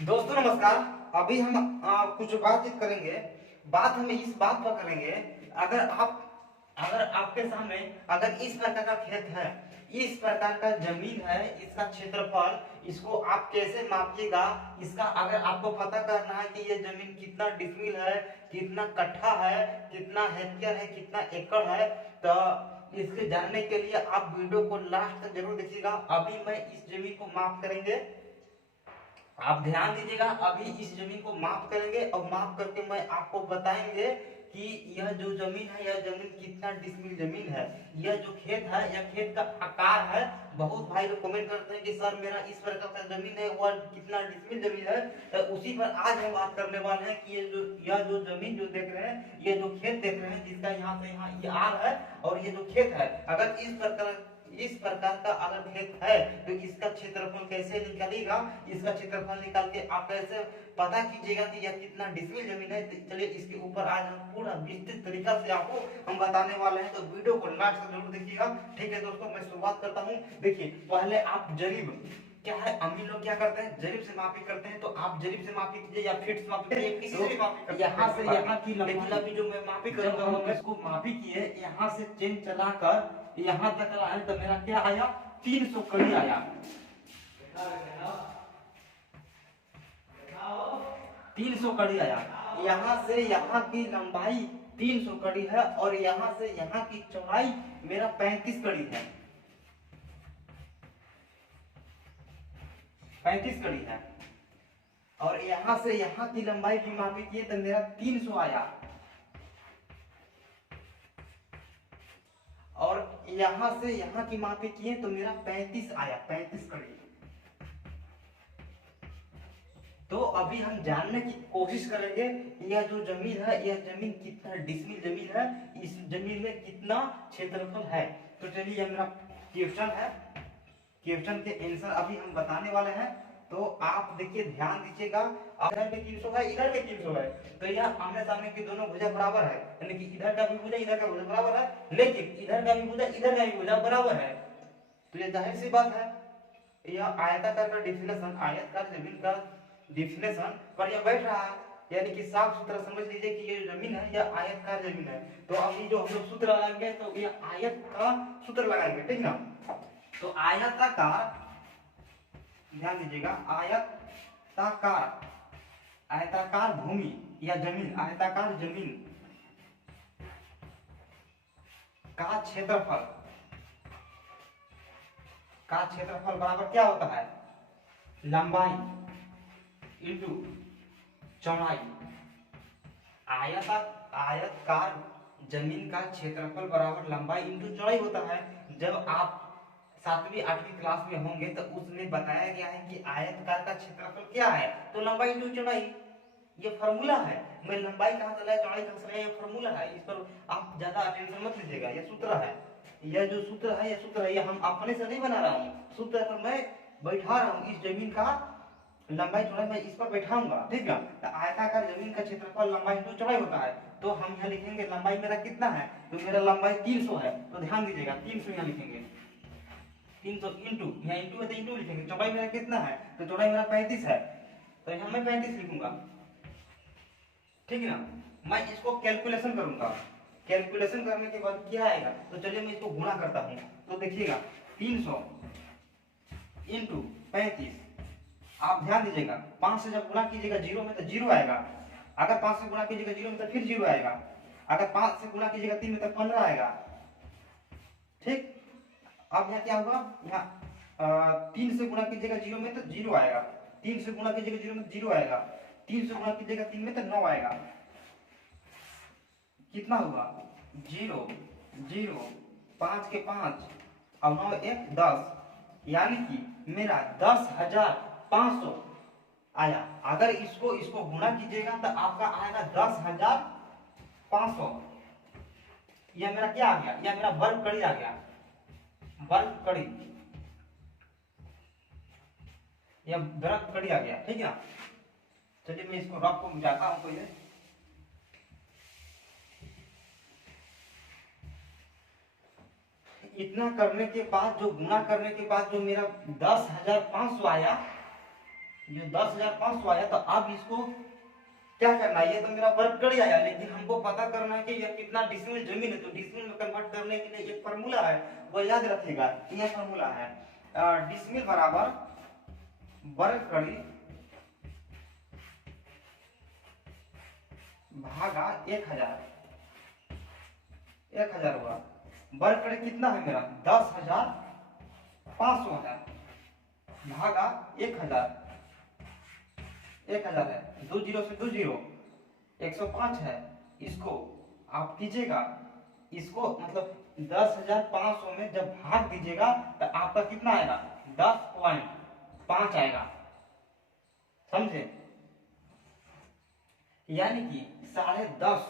दोस्तों नमस्कार। अभी हम कुछ बातचीत करेंगे। बात हम इस बात पर करेंगे। अगर आपके सामने अगर इस प्रकार का खेत है, इस प्रकार का जमीन है, इसका क्षेत्रफल, इसको आप कैसे मापिएगा? इसका अगर आपको पता करना है कि ये जमीन कितना डिसमिल है, कितना कट्ठा है, कितना हेक्टेयर है, कितना एकड़ है, तो इसके जानने के लिए आप वीडियो को लास्ट तक जरूर देखिएगा। अभी मैं इस जमीन को माप करेंगे, आप ध्यान दीजिएगा। अभी इस जमीन को माप करेंगे और माप करके मैं आपको बताएंगे कि यह जो जमीन है, यह जमीन कितना डिसमिल जमीन है, यह जो खेत है, यह खेत का आकार है। बहुत भाई लोग कमेंट करते हैं कि सर मेरा इस प्रकार का जमीन है, वह कितना डिसमिल जमीन है। तो उसी पर आज हम बात करने वाले हैं कि यह जो जमीन जो देख रहे हैं, ये जो खेत देख रहे हैं, जिसका यहाँ से यहाँ ये आर है और ये जो खेत है, अगर इस प्रकार का अगर खेत है तो इसका क्षेत्रफल कैसे निकालेगा? इसका क्षेत्रफल निकाल के आप कैसे पता कीजिएगा कि यह कितना डिसमिल जमीन है? तो चलिए इसके ऊपर आज हम पूरा विस्तृत तरीका से आपको हम बताने वाले हैं, तो वीडियो को लास्ट तक जरूर देखिएगा। ठीक है दोस्तों, मैं शुरुआत करता हूँ। देखिए, पहले आप जरीब क्या है, अमीर लोग क्या करते हैं, जरीब से मापी करते हैं। तो आप जरीब से मापी कीजिए या फीट से मापी कीजिए, किसी से भी मापी करते हैं। यहाँ से यहाँ की लंबाई जो मैं मापी करूंगा, हम इसको मापी किए, यहाँ से चेन चलाकर यहाँ तक लाए तो मेरा क्या आया, 300 कड़ी आया। 300 कड़ी आया। यहाँ से यहाँ की लंबाई 300 कड़ी है और यहाँ से यहाँ की चौड़ाई मेरा 35 कड़ी है। 35 कड़ी है और यहाँ से यहाँ की लंबाई भी मापी किए तो मेरा 300 आया। और यहाँ से यहाँ की मापी किए तो मेरा 35 आया, 35 कड़ी। तो अभी हम जानने की कोशिश करेंगे यह जो जमीन है, यह जमीन कितना डिसमिल जमीन है, इस जमीन में कितना क्षेत्रफल है। तो चलिए, यह मेरा क्वेश्चन है, क्वेश्चन के आंसर अभी हम बताने वाले हैं। तो आप देखिए, ध्यान दीजिएगा। इधर में 300 है, इधर में 300 है, तो यह आमने सामने की दोनों भुजा बराबर है, यानी कि इधर का भी भुजा इधर का भुजा बराबर है, लेकिन इधर का भी भुजा इधर का भी भुजा बराबर है। तो ये जाहिर सी बात है, यह आयताकार का डिफिनेशन, आयताकार जमीन का डिफिनेशन पर यह बैठ रहा है, यानी कि साफ सुथरा समझ लीजिए कि ये जमीन है, यह आयतकार जमीन है। तो अभी जो हम लोग सूत्र लगाएंगे, तो ये आयत का सूत्र लगाएंगे, ठीक ना। तो आयताकार, ध्यान दीजिएगा, आयताकार, आयताकार भूमि या जमीन, आयताकार जमीन का क्षेत्रफल, का क्षेत्रफल बराबर क्या होता है, लंबाई इंटू चौड़ाई। आयताकार जमीन का क्षेत्रफल बराबर लंबाई इंटू चौड़ाई होता है। जब आप 7वीं 8वीं क्लास में होंगे तो उसमें बताया गया है कि आयतकार का क्षेत्रफल क्या है, तो लंबाई इंटू चौड़ाई। ये फॉर्मूला है, मैं लंबाई कहां से लाया, चौड़ाई कहां से लाया, ये फॉर्मूला है। इस पर आप ज्यादा अटेंशन मत लीजिएगा, ये सूत्र है। यह जो सूत्र है, ये सूत्र है, ये हम अपने से नहीं बना रहा हूँ, सूत्र पर मैं बैठा रहा हूँ। इस जमीन का लंबाई चौड़ाई मैं इस पर बैठाऊंगा, ठीक है। तो आयताकार जमीन का क्षेत्रफल लंबाई इंटू चौड़ाई होता है। तो हम यहाँ लिखेंगे लंबाई मेरा कितना है, तो मेरा लंबाई 300 है। तो ध्यान दीजिएगा, 300 यहाँ लिखेंगे, 300 इंटू, यहाँ इंटू है तो इंटू लिखेंगे। चौड़ाई मेरा कितना है, तो चौड़ाई मेरा 35 है, तो यहाँ मैं 35 लिखूंगा, ठीक है ना। मैं इसको कैलकुलेशन करूंगा, कैलकुलेशन करने के बाद क्या आएगा, तो चलिए मैं इसको गुणा करता हूँ। तो देखिएगा, 300 इंटू 35, आप ध्यान दीजिएगा, 5 से जब गुणा कीजिएगा जीरो में तो जीरो आएगा। अगर 5 से गुणा कीजिएगा जीरो में तो फिर जीरो आएगा। अगर 5 से गुणा कीजिएगा 3 में तो 15 आएगा, ठीक। अब यहाँ क्या होगा, यहाँ 3 से गुणा कीजिएगा जीरो में तो जीरो आएगा, 3 से गुणा कीजिएगा जीरो में तो जीरो आएगा, 3 से गुणा कीजिएगा 3 में तो 9 आएगा। कितना हुआ, जीरो जीरो, 5 के 5 और 9 1 10, यानी कि मेरा 10,500 आया। अगर इसको इसको गुणा कीजिएगा तो आपका आएगा 10,500। यह मेरा क्या आ गया, यह मेरा वर्ग कड़ी आ गया, वर्ग कड़ी, यह वर्ग कड़ी आ गया, ठीक है। चलिए मैं इसको रफ को मिटाता हूं पहले। इतना करने के बाद, जो गुणा करने के बाद जो मेरा 10,500 आया, ये 10,500 आया, तो अब इसको क्या करना है, ये तो मेरा वर्गकड़ी आया, लेकिन हमको पता करना है कि ये कितना डिसमिल जमीन है। तो डिसमिल में कन्वर्ट करने के लिए एक फार्मूला है, वो याद रखिएगा। ये फार्मूला है डिसमिल बराबर वर्गकड़ी भागा 1000। 1000 हुआ, वर्गकड़ी कितना है मेरा 10,500 है, भागा 1000। 1000 है, 2 जीरो से 2 जीरो, 105 है। इसको आप कीजिएगा, इसको मतलब 10,500 में जब भाग दीजिएगा तो आपका कितना आएगा 10.5 आएगा, समझे। यानी कि 10.5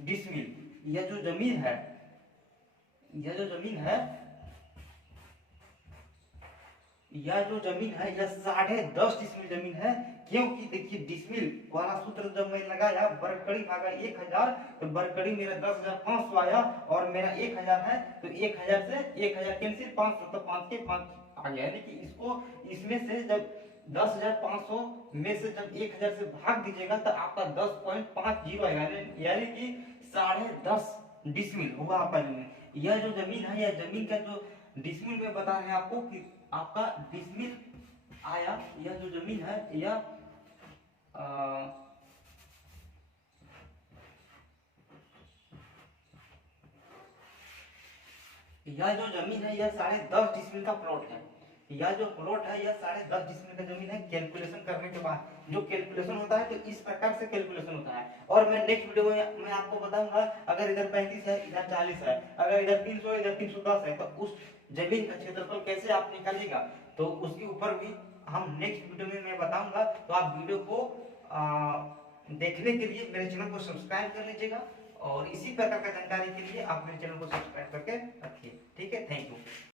डिसमिल यह जो जमीन है, यह जो जमीन है, यह 10.5 डिसमिल जमीन है। क्योंकि देखिए डिसमिल वाला सूत्र जब मैं लगाया वर्गकड़ी भागा 1000, तो वर्गकड़ी मेरा 10,500 आया और मेरा 1000 है, तो 1000 से 1000 कैंसिल, 500 तो 5 के 5 आ गया। यानी कि इसको इसमें से जब 10,500 में से जब 1000 से भाग दीजिएगा तो आपका 10.50 आएगा, यानी कि 10.5 डिसमिल होगा आपका जमीन। यह जो जमीन है, यह जमीन का जो डिसमिल में बता रहे हैं आपको कि आपका डिसमिल आया, यह जो जमीन है यह यह जो जमीन है यह 10.5 डिसमिल का प्लॉट है। यह जो प्लॉट है यह 10.5 डिसमिल का जमीन है। कैलकुलेशन करने के बाद जो कैलकुलेशन होता है, तो इस प्रकार से कैलकुलेशन होता है। और मैं नेक्स्ट वीडियो में मैं आपको बताऊंगा, अगर इधर 35 है, इधर 40 है, अगर इधर 300 है, इधर 310 है, तो उस जमीन का क्षेत्रफल कैसे आप निकालिएगा, तो उसके ऊपर भी हम नेक्स्ट वीडियो में मैं बताऊंगा। तो आप वीडियो को देखने के लिए मेरे चैनल को सब्सक्राइब कर लीजिएगा, और इसी प्रकार का जानकारी के लिए आप मेरे चैनल को सब्सक्राइब करके